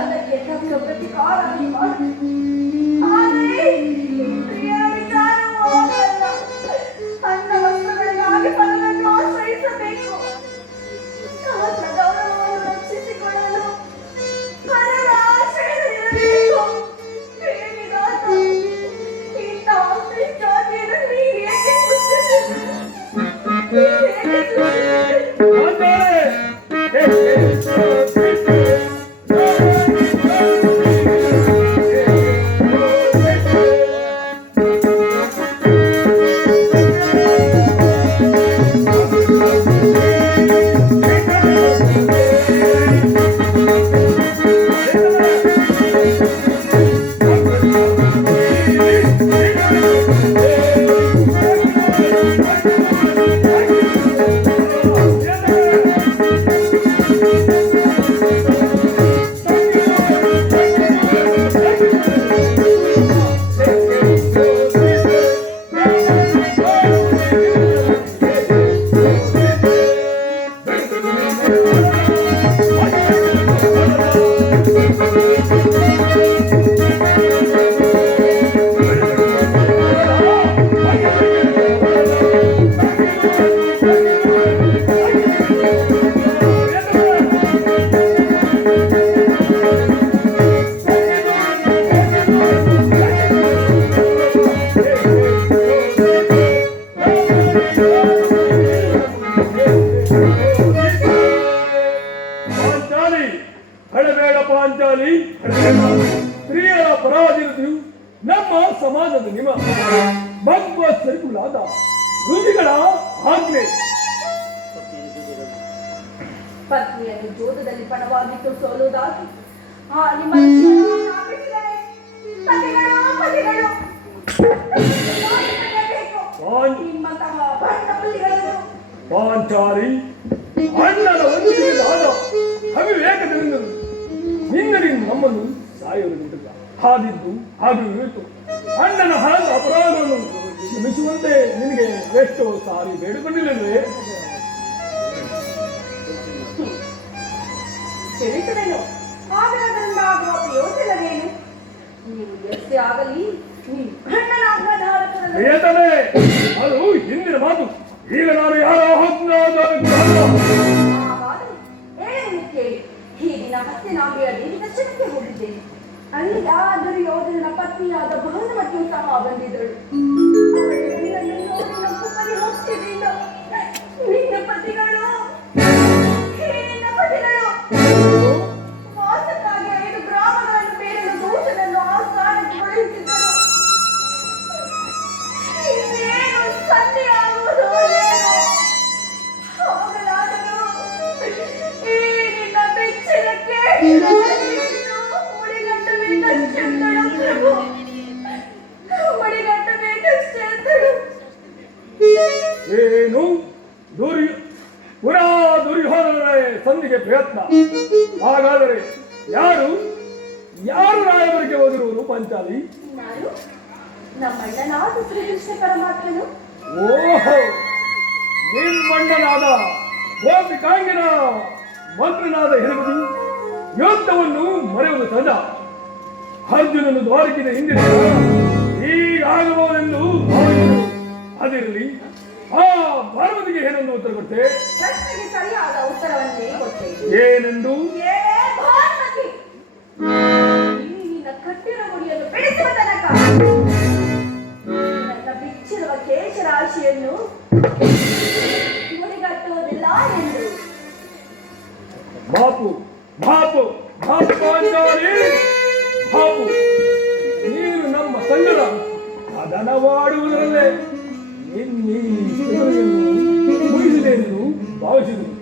ಅದಕ್ಕೆ ತಕ್ಕ ಪ್ರತಿಕಾರ ಆದರೆ ಪ್ರಿಯ ವಿಚಾರವೂ ಆಗಲ್ಲ. ಅನ್ನ ವಸ್ತ್ರಗಳಿಗಾಗಿ ಪರನನ್ನು ಆಶ್ರಯಿಸಬೇಕು. ಸಹಸ್ರ ಗೌರವವನ್ನು ರಕ್ಷಿಸಿಕೊಳ್ಳಲು ಪರರ ಆಶ್ರಯದಲ್ಲಿರಬೇಕು. ಪ್ರೇಮಿಗಾತ ಇಂಥ ಜಾತಿಯನ್ನು ನೀನು ಏಕೆ ಸೃಷ್ಟಿಸಿದೆ? ಪಾಂಚಾಲಿ ಸ್ತ್ರೀಯರ ಪರಾಧೀನತೆಯು ನಮ್ಮ ಸಮಾಜದ ನಿಯಮ. ಭಗವ ಸರಿಕುಲಾದ ಋಷಿಗಳ ಆಜ್ಞೆ. ಪತ್ನಿಯನ್ನು ಜೋದದಲ್ಲಿ ಪಣವಾಗಿಟ್ಟು ಸೋಲುವುದಾಗಿ ನಿಮ್ಮ ಪಾಂಚಾಲಿ ಅಣ್ಣನ ಒಂದು ಆದ ಅವಿವೇಕದಿಂದ ನಿನ್ನಡಿ ನಮ್ಮನ್ನು ಸಾಯುವುದರಿಂದ ಹಾದಿದ್ದು ಹಾಗೂ ಇರುತ್ತು. ಅಣ್ಣನ ಹಾಗ ಅಪರಾಧವನ್ನು ಕ್ಷಮಿಸುವಂತೆ ನಿನಗೆ ಎಷ್ಟೋ ಸಾರಿ ಬೇಡಿಕೊಂಡಿಲ್ಲವೇ? ಕ್ಷಮಿಸುವೆನು, ಆದರೆ ಅದರಿಂದ ಆಗುವ ಪ್ರಯೋಜನವೇನು? ನೀವು ಎಷ್ಟೇ ಆಗಲಿ ಅಣ್ಣನ ಆಜ್ಞಾಧಾರಕರೇ, ಅದು ಹಿಂದಿನ ಮಾತು. ಈಗ ನಾನು ಯಾರ ಈ ದಿನ ಹಸ್ತಿನಾಂಬೆಯ ದೇವಿ ದರ್ಶನಕ್ಕೆ ಹೋಗಿದ್ದೇನೆ. ಅಲ್ಲಿ ಆ ದುರ್ಯೋಧನನ ಪತ್ನಿಯಾದ ಭಾನುಮತಿಯು ಸಹ ಬಂದಿದ್ದಳು. ನಿನ್ನ ಪತಿಗಳು ವಾಸಕ್ಕಾಗಿ 5 ಗ್ರಾಮಗಳನ್ನು ಬೇರೆಯ ದೋಷವನ್ನು ಆ ಸ್ಥಾನಕ್ಕೆ ಕಳುಹಿಸಿದ್ದರು. ಇನ್ನೇನು ಸಂಧಿ ಆಗುವುದು ಏನು? ಆಗಲಾದರೂ ಈ ನಿನ್ನ ಬೆಚ್ಚಲಕ್ಕೆ ಮುಡಿಗಟ್ಟಬೇಕಷ್ಟೆಂದಳು ಪ್ರಭು, ಮುಡಿಗಟ್ಟಬೇಕಷ್ಟೆಂದಳು. ಏನು ಪುರಾ ದುರ್ಯೋಧನರ ಸಂಧಿಗೆ ಪ್ರಯತ್ನ? ಹಾಗಾದರೆ ಯಾರು ರಾಯಬರಿಗೆ ಹೋಗಿರುವರು ಪಾಂಚಾಲಿ? ನಾನು ನಮ್ಮಣ್ಣನಾದ ಶ್ರೀಕೃಷ್ಣ ಪರಮಾತ್ಮನು. ಓಹೋ, ನಿಮ್ಮಣ್ಣನಾದ ಗೋಪಿಕಾಂಗನ ಮಂತ್ರನಾದ ಹೆಣಬದು ಯೋಧವನ್ನು ಮರೆಯುವುದು ಸಹಜ. ಅರ್ಜುನನು ದ್ವಾರಕಿದ ಹಿಂದಿನ ಹೀಗಾಗಬಹುದೆಂದು ಭಾವಿಸಿದರು. ಅದಿರಲಿ, ಆ ಪಾರ್ವತಿಗೆ ಏನೊಂದು ಉತ್ತರ ಕೊಟ್ಟೆ? ಪ್ರಶ್ನೆಗೆ ಸರಿಯಾದ ಉತ್ತರವನ್ನೇ ಕೊಟ್ಟೆ. ಏನೆಂದು? ಭಾನುಮತಿ, ನಿನ್ನ ಕಟ್ಟಿನ ಮುಡಿಯನ್ನು ಬಿಡಿಸುವ ತನಕ ನನ್ನ ಬಿಚ್ಚಿರುವ ಕೇಶರಾಶಿಯನ್ನು ಮುಡಿಗಟ್ಟುವುದಿಲ್ಲ ಎಂದು. ಬಾಪು ಬಾಪು ಬಾಪು ಪಾಂಚಾಲಿ, ಬಾಪು, ನೀನು ನಮ್ಮ ಸಂಗಡ ಅದನವಾಡುವುದರಲ್ಲೇ ಮುಗಿಸಿದೆ ಎಂದು ಭಾವಿಸಿದರು.